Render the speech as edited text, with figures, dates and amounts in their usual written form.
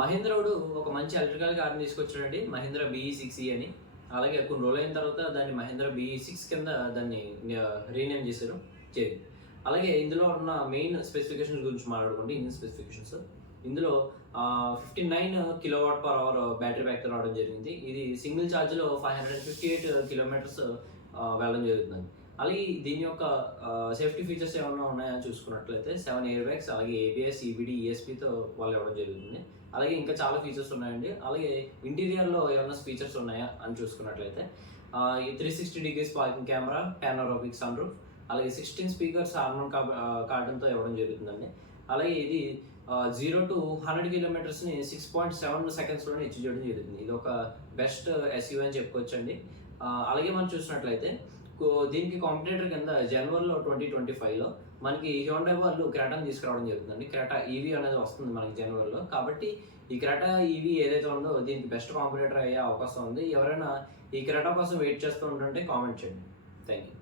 మహేంద్రోడు ఒక మంచి ఎలక్ట్రికల్ కార్ని తీసుకొచ్చాడండి, మహేంద్ర BE6E అని. అలాగే కొన్ని రోజులు అయిన తర్వాత దాన్ని మహేంద్ర BE6 కింద దాన్ని రీనేమ్ చేశారు. అలాగే ఇందులో ఉన్న మెయిన్ స్పెసిఫికేషన్స్ గురించి మాట్లాడుకోండి. ఇంజిన్ స్పెసిఫికేషన్స్ ఇందులో 59 kWh బ్యాటరీ బ్యాక్తో రావడం జరిగింది. ఇది సింగిల్ ఛార్జ్లో 558 కిలోమీటర్స్ వెళ్ళడం జరుగుతుందండి. అలాగే దీని యొక్క సేఫ్టీ ఫీచర్స్ ఏమైనా ఉన్నాయని చూసుకున్నట్లయితే 7 ఎయిర్ బ్యాగ్స్, అలాగే ABS, EBD, ESPతో వాళ్ళు ఇవ్వడం జరుగుతుంది. అలాగే ఇంకా చాలా ఫీచర్స్ ఉన్నాయండి. అలాగే ఇంటీరియర్లో ఏమైనా ఫీచర్స్ ఉన్నాయా అని చూసుకున్నట్లయితే ఈ 360 degrees parking camera, panoramic sun roof, అలాగే 16 స్పీకర్స్ హార్మోన్ కార్డన్తో ఇవ్వడం జరుగుతుందండి. అలాగే ఇది 0 to 100 కిలోమీటర్స్ని 6.7 సెకండ్స్లోనే అచీవ్ చేయడం జరుగుతుంది. ఇది ఒక బెస్ట్ SUV అని చెప్పుకోవచ్చండి. అలాగే మనం చూసినట్లయితే దీనికి కాంపిటేటర్ కింద జనవరిలో 2025లో మనకి హ్యుండై వాళ్ళు క్రెటాని తీసుకురావడం జరుగుతుందండి. క్రెటా EV అనేది వస్తుంది మనకి జనవరిలో. కాబట్టి ఈ క్రెటా EV ఏదైతే ఉందో దీనికి బెస్ట్ కాంపిటేటర్ అయ్యే అవకాశం ఉంది. ఎవరైనా ఈ క్రెటా కోసం వెయిట్ చేస్తూ ఉంటుంటే కామెంట్ చేయండి. Thank you.